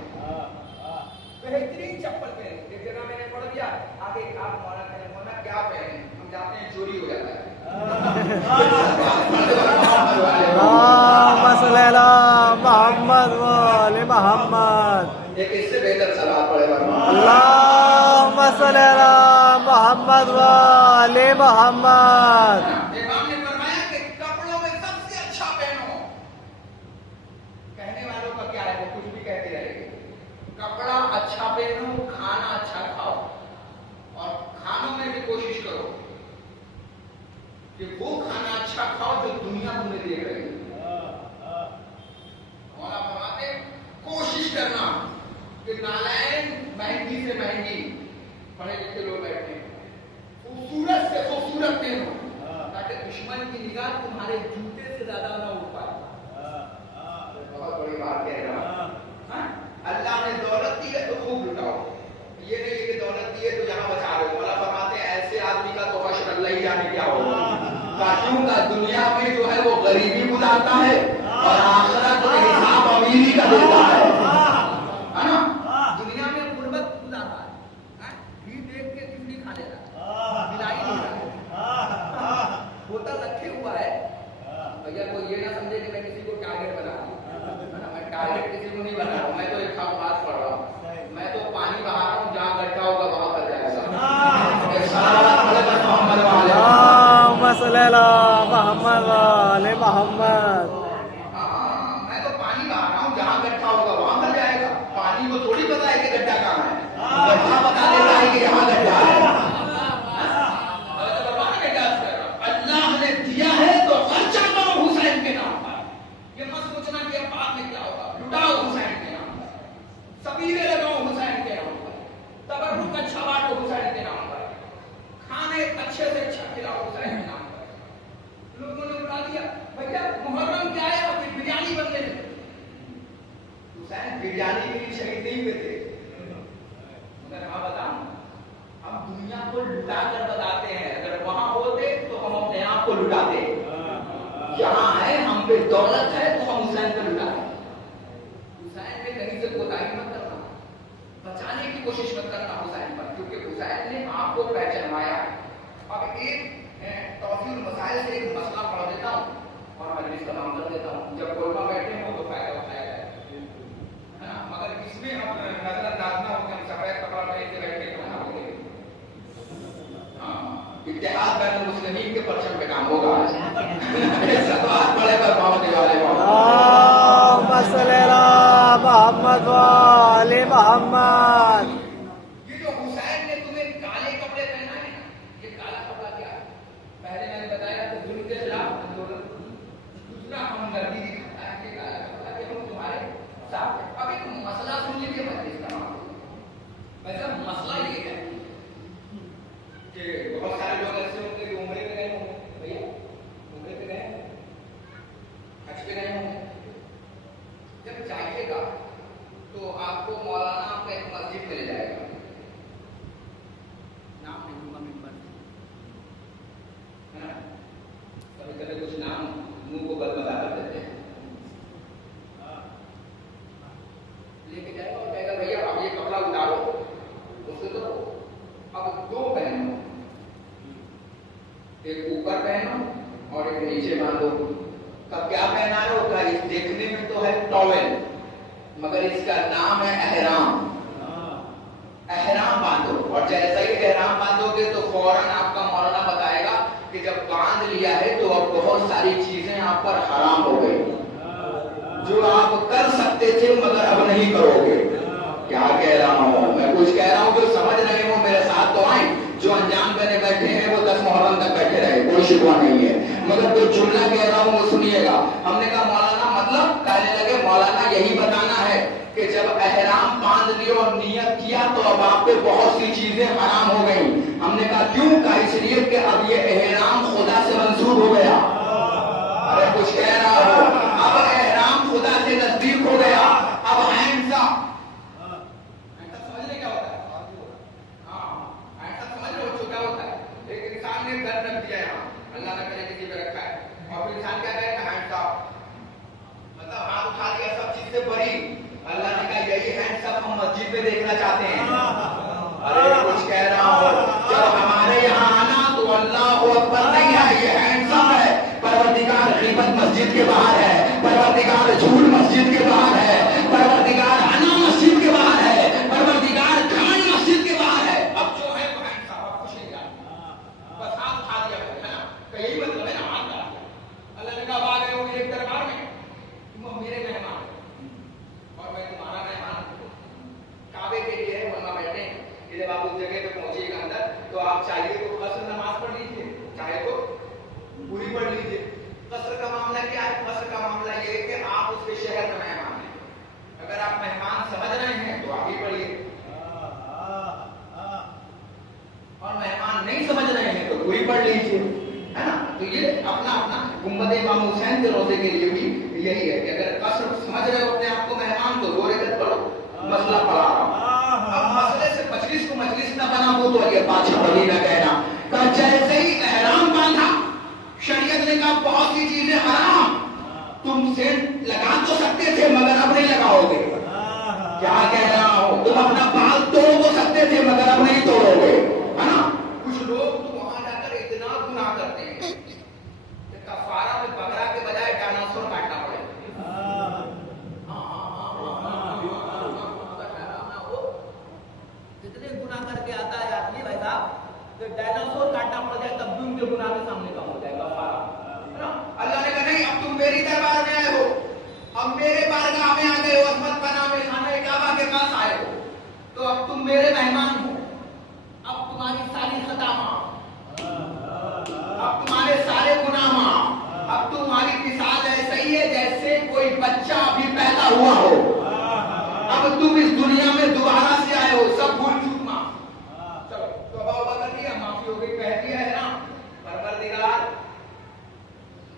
बेहतरीन चप्पल पहने। एक जगह मैंने पढ़ दिया आगे आप मौलाना क्या पहने, हम जाते हैं चोरी हो जाता है। मोहम्मद वाले मोहम्मद। एक इससे बेहतर सलात पढ़े अल्लाहुम्मा सल्ली अला मोहम्मद वाले मोहम्मद। इमाम ने फरमाया कि कपड़ों में सबसे अच्छा पहनो। कहने वालों का क्या है, वो कुछ भी कहते रहेंगे। कपड़ा अच्छा पहनो, खाना अच्छा खाओ, और खानों में भी कोशिश करो कि वो खाना अच्छा खाओ जो दुनिया तुम्हें दे रही है। मौला फरमाते कोशिश करना कि नालायन महंगी से महंगी पढ़े लिखे लोग बैठे हैं, खूबसूरत से खूबसूरत पहनो ताकि दुश्मन की निगाह तुम्हारे जूते से ज्यादा ना उठ पाए। बहुत बड़ी बात कह रहा हूं। अल्लाह ने दौलत दी है तो खूब लुटाओ, ये नहीं कि दौलत दी है तो यहाँ बचा रहे हो। मौला फरमाते हैं ऐसे आदमी का तो हश्र अल्लाह ही जाने क्या होगा। क्यों का दुनिया में जो है वो गरीबी गुजारता है और आखिरत में हिसाब अमीरी का देता है ना। दुनिया में गुर्बत गुजारता है, घी देख के कितनी खा लेता है, मिलाई नहीं रहा है, बोतल रखे हुआ है। भैया कोई ये ना समझे कि मैं किसी को टारगेट बना रहा हूँ, मैं टारगेट किसी को नहीं बना रहा हूँ। मैं तो एक खास बात पढ़ रहा हूँ, मैं तो पानी बहा रहा हूँ, जहाँ गड्ढा होगा वहां पर जाएगा। मोहम्मद वाले मोहम्मद। मैं तो पानी बहा रहा हूँ, जहाँ गड्ढा होगा वहां पर जाएगा। पानी को थोड़ी पता है कि गड्ढा कहाँ है, गड्ढा बता देता है कि यहाँ गड्ढा है। अल्लाह ने दिया है तो खर्चा करो हुसैन के नाम पर। ये मत सोचना कि अब बाद में क्या होगा, लुटाओ हुसैन के नाम पर, सबीरे लगाओ हुसैन के नाम पर, तबर्रुक अच्छा बांटो हुसैन के नाम पर, खाने अच्छे से अच्छा खिलाओ हुसैन के नाम पर। लोगों ने उड़ा दिया भैया मुहर्रम क्या है, अब बिरयानी बनने लगे। हुसैन बिरयानी के लिए शहीद नहीं हुए थे। मगर हाँ बताऊं, हम दुनिया को लुटा कर बताते हैं, अगर वहां होते तो हम अपने आप को लुटाते। यहाँ है हम पे दौलत है तो हम हुसैन को लुटाते। हुसैन पे कहीं से कोताही मत करना, बचाने की कोशिश मत करना हुसैन पर, क्योंकि हुसैन ने आपको पहचानवाया। अब एक तौहीद मसाइल से एक मसला पढ़ देता हूँ और मजलिस तमाम कर देता हूँ। जब कोलमा बैठे हो तो फायदा उठाया जाए, है ना। मगर इसमें हम नजरअंदाज ना हो कि हम सफेद कपड़ा पहन के बैठे क्यों ना होंगे। इत्तेहाद बैन मुस्लिमीन के परचम पे काम होगा। बड़े पर पहुंचने वाले मोहम्मद वाले मोहम्मद। ये जो हुसैन ने तुम्हें काले कपड़े पहनाए ना, ये काला कपड़ा क्या है? पहले मैंने बताया कि जुल्म के खिलाफ आंदोलन, दूसरा हमदर्दी दिखाता है कि काला कपड़ा कि हम तुम्हारे साथ। अब एक मसला सुन लीजिए मजलिस का। वैसे मसला ये है कि बहुत सारे लोग ऐसे होंगे जो उम्रे पे गए होंगे, भैया उम्रे पे गए, हज पे गए होंगे। जब जाइएगा तो आपको मौलाना आपका एक मस्जिद में ले जाएगा, नाम नहीं लूंगा मिंबर, है ना। कभी कभी कुछ नाम मुंह को बदबदा कर देते हैं। लेके जाएगा और कहेगा भैया अब ये कपड़ा उतारो, उससे तो अब दो पहनो, एक ऊपर पहनो और एक नीचे बांधो। कब क्या पहना रहे हो? इस देखने में तो है टॉवेल, मगर इसका नाम है एहराम। एहराम बांधो, और जैसा ही एहराम बांधोगे तो फौरन आपका मौलाना बताएगा कि जब बांध लिया है तो अब बहुत सारी चीजें आप पर हराम हो गई, जो आप कर सकते थे मगर अब नहीं करोगे। क्या कह रहा हूँ मैं? कुछ कह रहा हूँ जो समझ रहे हो मेरे साथ तो आए, जो अंजाम देने बैठे हैं वो 10 मुहर्रम तक बैठे रहे, कोई शिकवा नहीं है। मगर जो जुमला कह रहा हूँ वो सुनिएगा। हमने कहा मौलाना मतलब, कहने लगे मौलाना यही बताना है कि जब एहराम बांध लियो और کیا تو اب آپ پہ بہت سی چیزیں حرام ہو گئی. ہم نے کہا کیوں؟ کہا اس لیے کہ اب یہ احرام خدا سے منسوب ہو گیا. ارے کچھ کہہ رہا ہو. اب احرام خدا سے نزدیک ہو گیا. اب ہینڈز اپ سمجھ لے کیا ہوتا ہے؟ ہاں ہینڈز اپ سمجھ لو کیا ہوتا ہے. ایک انسان نے گھر رکھ دیا یہاں, اللہ نے کرے کسی پہ رکھا ہے, اور پھر انسان کیا کہے گا ہینڈز اپ, مطلب ہاتھ اٹھا دیا سب چیز سے بری. اللہ نے کہا یہی ہینڈز اپ ہم مسجد میں دیکھنا چاہتے ہیں. ارے کچھ کہہ رہا ہوں. جب ہمارے یہاں آنا تو اللہ اکبر نہیں ہے, یہ ہینڈز اپ ہے. پروردگار غیبت مسجد کے باہر ہے, پروردگار جھوٹ مسجد کے باہر ہے, پروردگار انا مسجد کے باہر ہے, پروردگار کھان مسجد کے باہر ہے. اب جو ہے وہ ہینڈز اپ, اب کچھ نہیں جانا, بس ہاتھ اٹھا دیا ہے نا, کہ یہی مطلب ہے نا ہاتھ اٹھا دیا. اللہ نے کہا آ گئے ہو ایک دربار میں, تم میرے مہمان اور میں تمہارا مہمان. کعبے کے لیے وہاں بیٹھے ہیں کہ جب آپ اس جگہ پہ پہنچیے گا اندر تو آپ چاہیے تو قصر نماز پڑھ لیجیے, چاہے تو پوری پڑھ لیجیے. قصر کا معاملہ کیا ہے؟ قصر کا معاملہ یہ ہے کہ آپ اس کے شہر میں مہمان ہیں. اگر آپ مہمان سمجھ رہے ہیں تو آپ ہی پڑھیے, اور مہمان نہیں سمجھ رہے ہیں تو پوری پڑھ لیجیے, ہے نا. تو یہ اپنا اپنا گنبد امام حسین کے روزے کے لیے بھی یہی ہے کہ اگر قصر سمجھ رہے ہو اپنے آپ کو مہمان تو 2 رکعت پڑھو. مسئلہ پڑھا رہا ہوں. اب مسئلے سے مجلس کو مجلس نہ بنا وہ تو یہ بادشاہ ولی نہ کہنا. کہ جیسے ہی احرام باندھا شریعت نے کہا بہت سی چیزیں حرام. تم سینٹ لگا تو سکتے تھے مگر اب نہیں لگاؤ گے. کیا کہہ رہا ہوں؟ تم اپنا بال توڑ تو سکتے تھے مگر اب نہیں توڑو گے, ہے نا. کچھ لوگ تو وہاں جا کر اتنا گناہ کرتے ہیں کہ کفارہ میں بکرا کے بجائے ڈائناسور کاٹنا پڑے. کتنے گناہ کر کے آتا ہے آدمی بھائی صاحب کہ ڈائناسور کاٹنا پڑ جائے تب بھی ان کے گناہ کے سامنے کم ہو جائے گا. اللہ نے کہا نہیں, اب تم میری دربار میں آئے ہو, اب میرے بارگاہ میں آ گئے ہو, عظمت پناہ میں خانہ کعبہ کے پاس آئے ہو, تو اب تم میرے مہمان ہو. اب تمہاری ساری خطا معاف, اب تمہارے سارے گناہ معاف. اب تمہاری مثال ایسے ہی ہے جیسے کوئی بچہ ابھی پیدا ہوا ہو. اب تم اس دنیا میں دوبارہ سے آئے ہو, سب بھول چوک معاف. چلو توبہ کر لیا, معافی ہو گئی, کہہ دیا ہے نا. پروردگار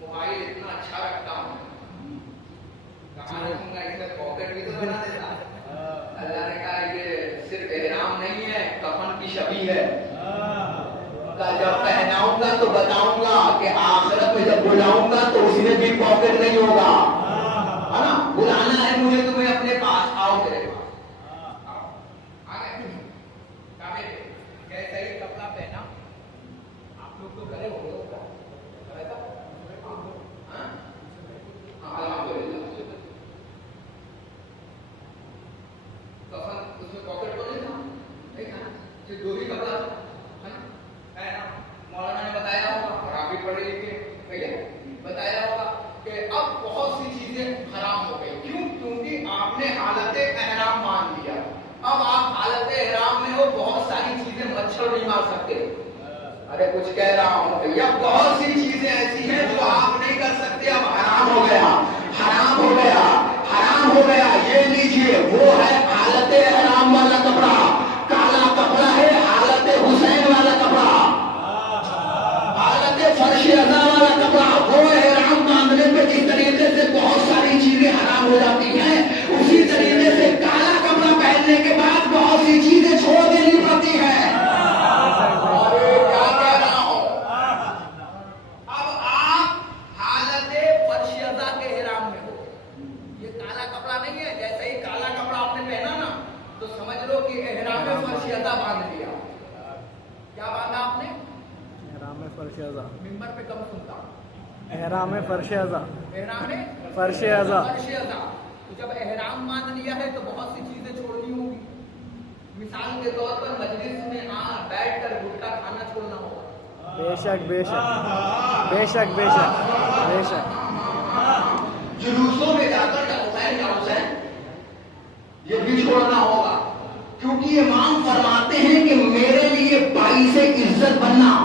موبائل اتنا اچھا رکھتا ہوں, کہاں رکھوں گا, اسے پاکٹ بھی تو بنا دیتا. اللہ نے کہا یہ صرف احرام نہیں ہے, کفن کی شبیہ ہے. جب پہناؤں گا تو بتاؤں گا کہ آخرت میں جب بلاؤں گا تو اس میں بھی پاکٹ نہیں ہوگا, ہے نا. بلانا ہے مجھے تمہیں اپنے پاس, آؤ میرے پاس. آگے کیسا ہی کپڑا پہنا, آپ لوگ تو کرے ہو اس میں پاکٹ تو نہیں تھا, نہیں تھا, صرف 2 ہی کپڑا تھا, ہے نا. مولانا نے بتایا ہوگا, اور آپ بھی پڑھے لکھے بھیا, بتایا ہوگا کہ اب بہت سی چیزیں حرام ہو گئی. کیوں؟ کیونکہ آپ نے حالت احرام مان لیا. اب آپ حالت احرام میں ہو, بہت ساری چیزیں مچھر نہیں مار سکتے. ارے کچھ کہہ رہا ہوں بھیا, بہت سی چیزیں ایسی ہیں جو آپ نہیں کر سکتے. اب حرام ہو گیا, حرام ہو گیا, حرام ہو گیا. یہ لیجیے, وہ ہے حالت احرام والا کپڑا, کالا کپڑا ہے, حالت حسین والا کپڑا, حالت فرش اضاء والا کپڑا. وہ احرام باندھنے پہ جس طریقے سے بہت ساری چیزیں حرام ہو جاتی ہیں, اسی طریقے سے کالا کپڑا پہننے کے بعد بہت سی چیزیں چھوڑ دینی پڑتی ہیں. ممبر پہ کم سنتا ہوں, احرام فرش اعضا, احرام فرش اعضا. تو جب احرام مان لیا ہے تو بہت سی چیزیں چھوڑنی ہوگی. مثال کے طور پر مجلس میں بیٹھ کر گٹکا کھانا چھوڑنا ہوگا. بے شک بے شک بے شک بے شک بے شک. جلوسوں میں جا کر حسین یا حسین یہ بھی چھوڑنا ہوگا, کیونکہ امام فرماتے ہیں کہ میرے لیے باعث عزت بننا,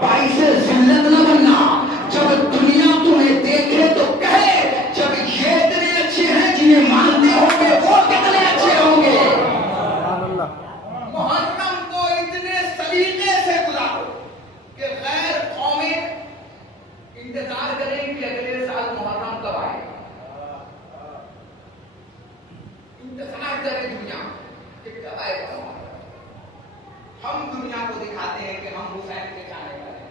باعث ذلت نہ بننا. جب دنیا تمہیں دیکھے تو کہے جب یہ اتنے اچھے ہیں جنہیں مانتے ہوں گے وہ کتنے اچھے ہوں گے. ہم دنیا کو دکھاتے ہیں کہ ہم حسین کے چاہنے والے ہیں،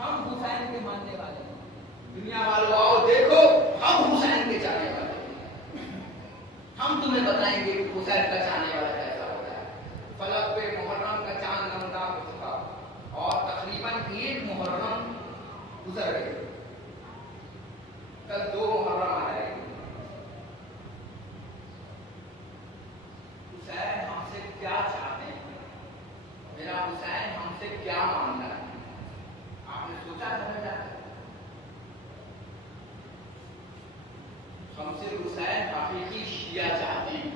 ہم حسین کے ماننے والے ہیں. دنیا والوں آؤ دیکھو ہم حسین کے چاہنے والے ہیں. ہم تمہیں بتائیں گے کہ حسین کا چاہنے والا کیسا ہوتا ہے. فلک پہ محرم کا چاند نمتا ہوتا اور تقریباً 1 محرم گزر گئے. کل 2 محرم آ رہے ہیں. حسین ہم سے کیا چاہتے ہیں؟ میرا حسین ہم سے کیا مانگتا ہے؟ آپ نے سوچا سمجھا؟ ہم سے حسین حقیقی شیعہ چاہتے ہیں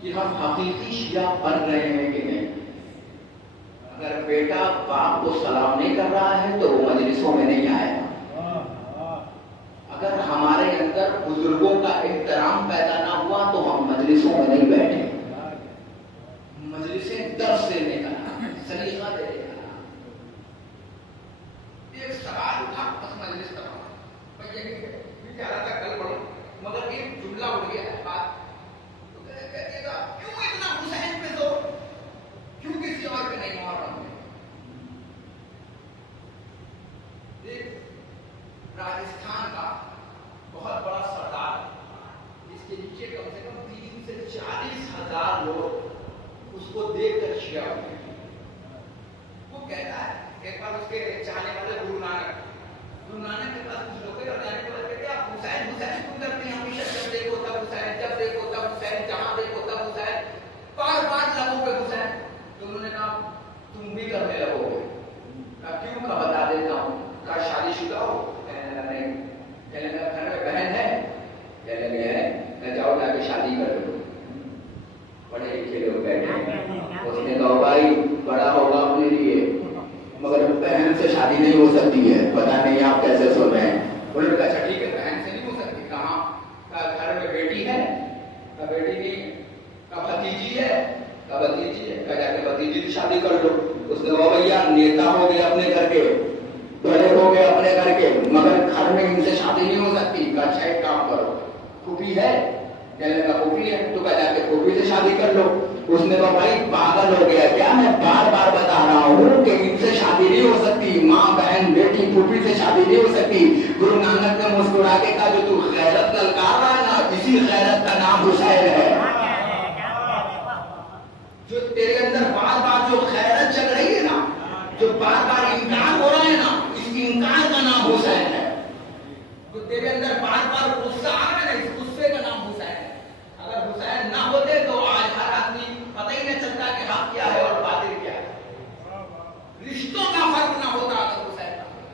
کہ ہم حقیقی شیعہ بن رہے ہیں کہ نہیں. اگر بیٹا باپ کو سلام نہیں کر رہا ہے تو وہ مجلسوں میں نہیں آئے گا. اگر ہمارے اندر بزرگوں کا احترام پیدا نہ ہوا تو ہم مجلسوں میں نہیں بیٹھے. مجلسیں درس دینے کا نام، سلیقہ دینے کا نام. ایک سوال اٹھا بس مجلس کرا، میں یہ کہہ رہا تھا کل پڑھوں مگر ایک جملہ اٹھ گیا ہے بات. تو کہتے گا کیوں اتنا حسین پہ زور، کیوں کسی اور پہ نہیں محرم میں. ایک راجستھان کا بہت بڑا سردار، اس کے نیچے کم سے کم 30 سے 40 ہزار لوگ اس کو دیکھ کر شیعہ ہوئے. وہ کہتا ہے ایک بار اس کے چاہنے والے گرو نانک کے پاس کچھ لوگ جانے کے بعد کہتے ہیں آپ حسین حسین کیوں کرتے ہیں؟ ہمیشہ جب دیکھو تب حسین، جب دیکھو تب حسین، جہاں دیکھو تب حسین، بار بار لبوں پہ حسین. تو انہوں نے کہا تم بھی کرنے لگو گے. کہا کیوں؟ کا بتا دیتا ہوں. کہا شادی شدہ ہو؟ کہنے لگا نہیں. کہنے لگا گھر میں بہن ہے؟ کہنے لگے ہے. کہ جاؤ جا کے شادی کر لو. بڑے لکھے لوگ بیٹھے. اس نے کہا بھائی بڑا ہوگا اپنے لیے مگر بہن سے شادی نہیں ہو سکتی ہے. پتہ نہیں آپ کیسے سن رہے ہیں. انہوں نے کہا اچھا ٹھیک ہے بہن سے نہیں ہو سکتی. کہاں؟ گھر میں بیٹی ہے؟ کہا بیٹی نہیں. کہا بھتیجی ہے؟ کہا بھتیجی ہے. کہا جا کے بھتیجی کی شادی کر لو. اس نے کہا بھیا نیتا ہو گئے اپنے گھر کے، بڑے ہو گئے اپنے گھر کے مگر گھر میں ان سے شادی نہیں ہو سکتی. کہا اچھا ایک کام کرو، پھوپھی ہے؟ کہنے لگا پھوپھی ہے. تو کہا جا کے پھوپھی سے شادی کر لو. اس نے کہا بھائی پاگل ہو گیا کیا؟ میں بار بار بتا رہا ہوں کہ ان سے شادی نہیں ہو سکتی. ماں بہن بیٹی پھوپھی سے شادی نہیں ہو سکتی. گرو نانک نے مسکرا کے کہا جو تو غیرت للکار رہا ہے نا، اسی غیرت کا نام حسین ہے. جو تیرے اندر بار بار جو غیرت چل رہی ہے نا، جو بار بار انکار ہو رہا ہے نا، اس انکار کا نام حسین ہے. جو تیرے اندر بار بار غصہ آ رہا ہے نا، اس غصے کا نام حسین ہے. اگر حسین نہ ہوتے تو آج ہر آدمی پتہ ہی نہیں چلتا کہ حق کیا ہے اور باطل کیا ہے. رشتوں کا فرق نہ ہوتا اگر حسین نہ ہوتا.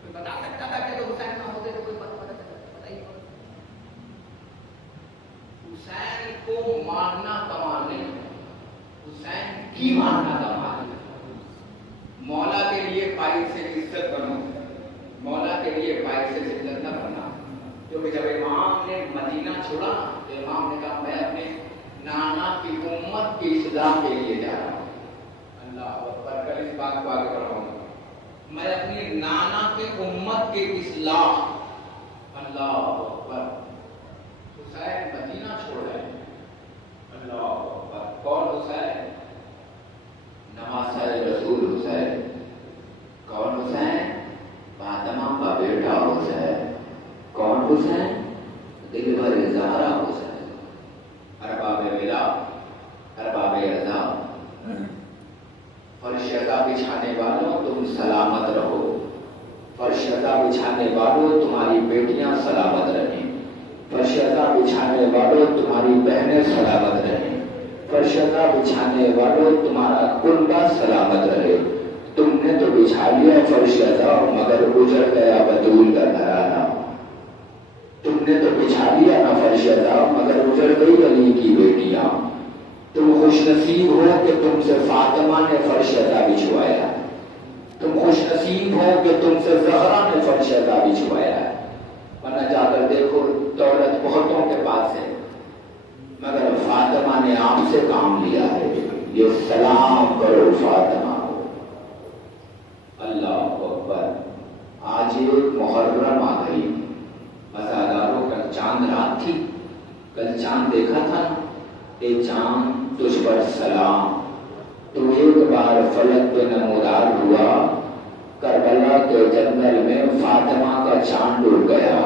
کوئی بتا سکتا تھا کہ تو حسین نہ ہوتے تو کوئی پتہ ہی نہیں. حسین کو ماننا کمال نہیں، حسین کی ماننا کمال ہے. مولا کے لیے پائل سے عزت بنو، مولا کے لیے پائل سے عزت نہ بننا. کیونکہ جب امام نے مدینہ چھوڑا تو امام نے کہا میں اپنے نانا کی امت کی اصلاح کے لیے جا رہا ہوں. اللہ اکبر. کل اس بات کو آگے بڑھاؤں گا. میں اپنی نانا کی امت کی اصلاح. اللہ اکبر. حسین مدینہ چھوڑ رہے ہیں. اللہ اکبر. کون حسین؟ نواسۂ رسول حسین. کون حسین؟ فاطمہ کا بیٹا حسین. کون حسین؟ دلبر زہرا حسین. ارباب ملا، ارباب رضا. فرش رضا بچھانے والوں تم سلامت رہو. فرش رضا بچھانے والوں تمہاری بیٹیاں سلامت رہیں. فرش رضا بچھانے والوں تمہاری بہنیں سلامت رہیں. فرش رضا بچھانے والوں تمہارا کنبہ سلامت رہے. تم نے تو بچھا لیا فرش رضا مگر اجڑ گیا بطول کا گھرانہ. تم نے تو بچھا لیا نا فرش رضا مگر اجڑ گئی علی کی بیٹیاں. تم خوش نصیب ہو کہ تم سے فاطمہ نے فرش رضا بچھوایا. تم خوش نصیب ہو کہ تم سے زہرا نے فرش رضا بچھوایا. ورنہ جا کر دیکھو دولت بہتوں کے پاس ہے مگر فاطمہ نے آپ سے کام لیا ہے. یہ سلام کرو فاطمہ. اللہ اکبر. آج ایک محرم آ گئی. عزاداروں کل چاند رات تھی. کل چاند دیکھا تھا. اے چاند تجھ پر سلام، تو ایک بار فلک پہ نمودار ہوا، کربلا کے جنگل میں فاطمہ کا چاند ڈوب گیا،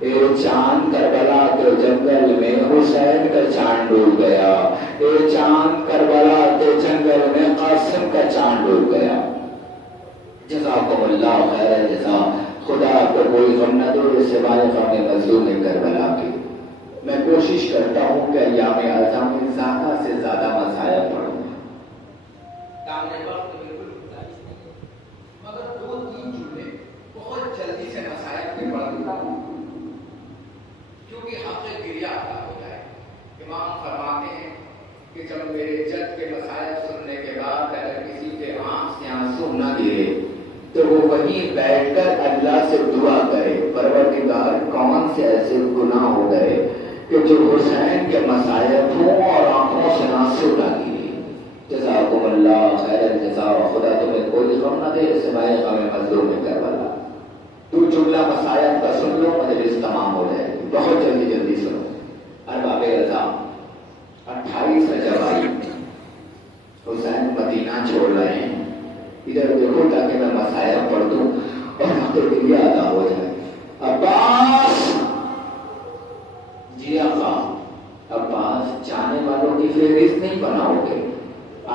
ایک چاند کربلا کے جنگل میں حسین کا چاند ڈوب گیا، ایک چاند کربلا کے جنگل میں قاسم کا چاند ڈوب گیا۔ جزاکم اللہ خیر الجزا۔ خدا آپ کو کوئی غم نہ دو سوائے غم مظلوم کربلا کی۔ میں کوشش کرتا ہوں کہ ایام اعظم میں زیادہ سے زیادہ مصائب پڑھوں، دامن وقت بالکل گزارش نہیں، مگر 2-3 جملے بہت جلدی سے مصائب کے پڑھ دیتا ہوں کیونکہ حق گریہ ادا ہو جائے۔ امام فرماتے ہیں کہ جب میرے جد کے مصائب سننے کے بعد اگر کسی کے آنکھ سے آنسو نہ گرے تو وہ وہیں بیٹھ کر اللہ سے دعا کرے، پروردگار کون سے ایسے گناہ ہو گئے کہ جو حسین کے مصائب ہوں اور آنکھوں سے آنسو نہ گرے۔ جزاکم اللہ خیر الجزا۔ خدا تمہیں کوئی غم نہ دے سوائے غم مظلوم کربلا۔ تو جملہ مصائب کا سن لو، مجلس تمام ہو جائے گی، بہت جلدی جلدی سنو۔ ارباب رضا 28 رجب آئی، حسین مدینہ چھوڑ رہے ہیں، ادھر دیکھو تاکہ میں مصائب پڑھ دوں اور حق گریہ ادا ہو جائے۔ عباس، جی آقا، عباس جانے والوں کی فہرست نہیں بناؤ گے؟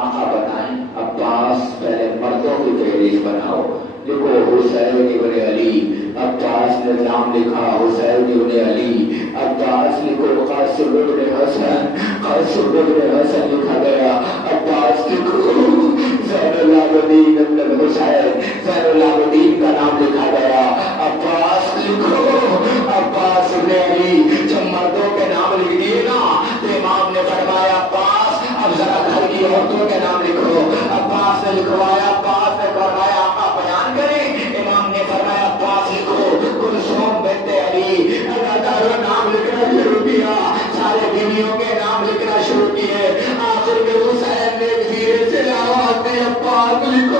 آقا بتائیں، عباس پہلے مردوں کی فہرست بناؤ، لکھو حسین ابن علی۔ عباس نے نام لکھا حسین ابن علی، عباس لکھو قاسم ابن حسن، قاسم ابن حسن لکھا گیا۔ عباس لکھو زین العابدین ابن الحسین، زین العابدین کا نام لکھا گیا۔ عباس لکھو عباس ابن علی۔ جب مردوں کے نام لکھ دیے نا تو امام نے فرمایا عباس اب ذرا گھر کی عورتوں کے نام لکھو۔ عباس نے لکھوایا، عباس نے فرمایا آقا بیان کریں، امام نے فرمایا عباس لکھو کلثوم بنت علی۔ اداداروں نام لکھنا شروع کیا، سارے بیویوں کے نام لکھنا شروع کیے، آخر میں حسین نے دھیرے سے آواز میں عباس لکھو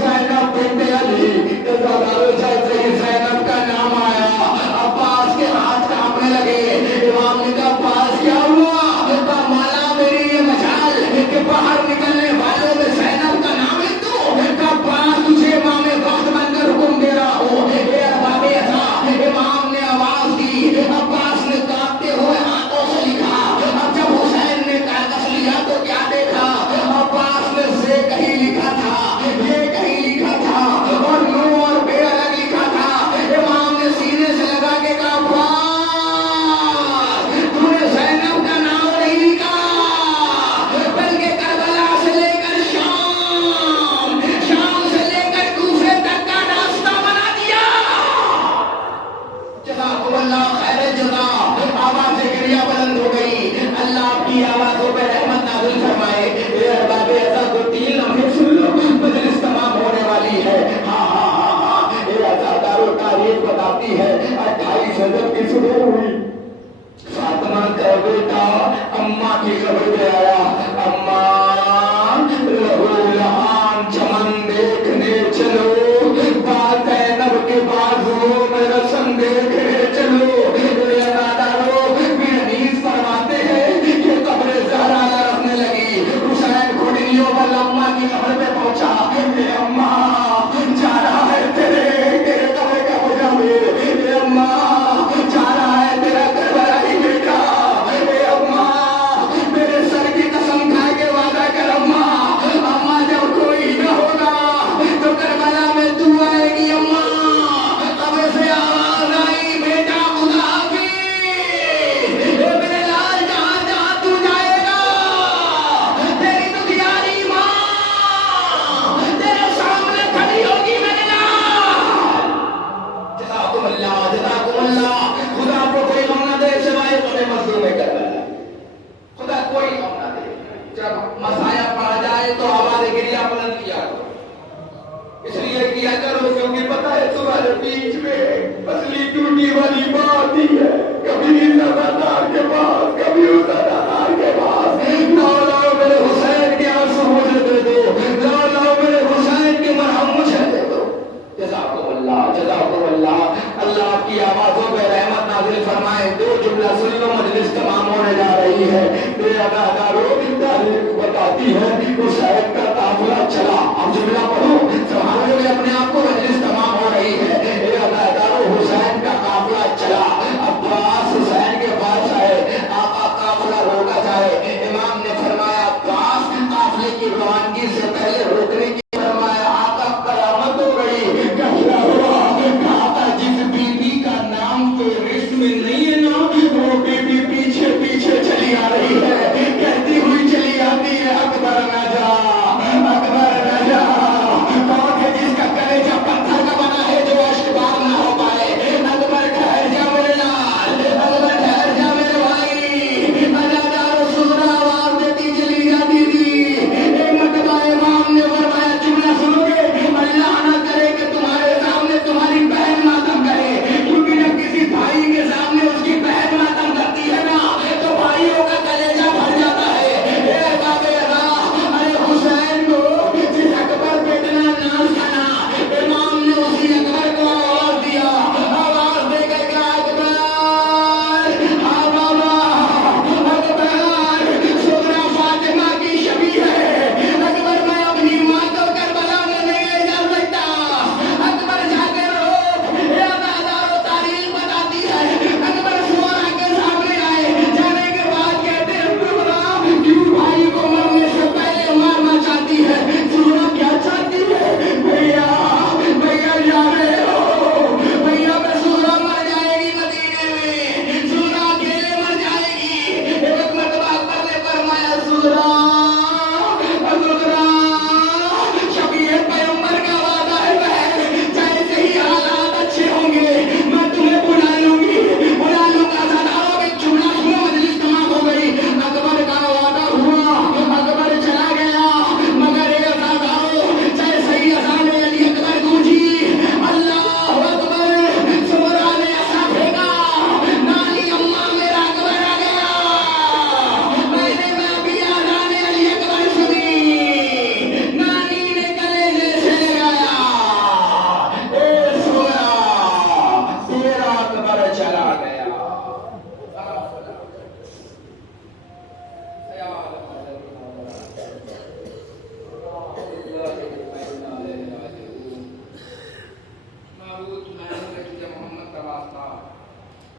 زینب بنت علی۔ اداداروں جیسے ہی زینب کا نام آیا عباس کے ہاتھ کانپنے لگے۔ امام نے کہا عباس کیا ہوا؟ کہا مولا میری یہ مجال کہ باہر نکلنے والوں میں زینب کا نام لکھ دو۔ کہا عباس تجھے امام وقت بن کر حکم دے رہا ہو۔ اے ارباب عزا، امام نے آواز دی، عباس نے کانپتے ہوئے ہاتھوں سے لکھا۔ اب جب حسین نے کاغذ لیا تو کیا دیکھا؟ عباس نے سے کہیں لکھا تھا، یہ کہیں لکھا تھا اور نو اور بے الگ لکھا تھا۔ امام نے سینے سے لگا کے کہا عباس تو نے زینب کا نام نہیں لکھا بلکہ کربلا سے لے کر شام، شام سے لے کر کوفے تک کا راستہ بنا دیا۔ جزاکم اللہ خیر الجزا۔ آواز گریہ بلند ہو گئی، اللہ آپ کی آوازوں پہ رحمت نازل فرمائے۔ اے ارباب عزا کو 3 لمحے سن لو، مجلس تمام ہونے والی ہے۔ ہاں ہاں ہاں ہاں، اے عزادارو تاریخ بتاتی ہے 28 رجب کی صبح ہوئی، فاطمہ کا بیٹا اماں کی قبر پہ آیا، اماں لہو لہان چمن دیکھنے چلو، بات زینب کے بازو میں رسم دیکھنے چلو۔ حدیث فرماتے ہیں کہ قبر زہرا لرزنے لگی، حسین گھٹنیوں پر اماں کی قبر پہ پہنچا۔ اے اماں جا رہا ہے تیرے قبر کا مجاور، اے اماں جا رہا ہے تیرا کربلائی بیٹا، اے اماں میرے سر کی قسم کھا کے وعدہ کر اماں، اماں جب کوئی نہ ہوگا تو کربلا میں تو آئے گی۔ اماں قبر سے آواز آئی بیٹا خدا حافظ، میرے لال جہاں جہاں تو جائے گا تیری دکھیاری ماں تیرے سامنے کھڑی ہوگی میرے لال۔ جزاکم اللہ جزاکم اللہ۔ خدا کو کوئی غم نہ دے سوائے غم مظلوم کربلا، خدا کوئی غم نہ دے۔ جب مصائب پڑا جائے تو آواز گریہ بلند کیا کرو، اس لیے کیا کرو کیونکہ پتہ ہے تمہارے بیچ میں اصلی ٹوٹی والی بات ہی ہے، کبھی زبردار کے پاس کبھی زبردار کے پاس۔ لاؤ لاؤ میرے حسین کے آنسو مجھے دے دو، لاؤ لاؤ میرے حسین کے مرہم مجھے دے دو۔ جزاکم اللہ جزاکم اللہ۔ اللہ آپ کی آوازوں پہ رحمت نازل فرمائے۔ 2 جملہ سن لو، مجلس تمام ہونے جا رہی ہے۔ میرے اداداروں تاریخ بتا آتی ہے حسین کا قافلہ چلا. اب جملہ پڑھو سبحان اللہ. اپنے آپ کو مجلس تمام ہو رہی ہے. اے ادائیدارو حسین کا قافلہ چلا. عباس حسین کے پاس آئے. آقا قافلہ روکا جائے.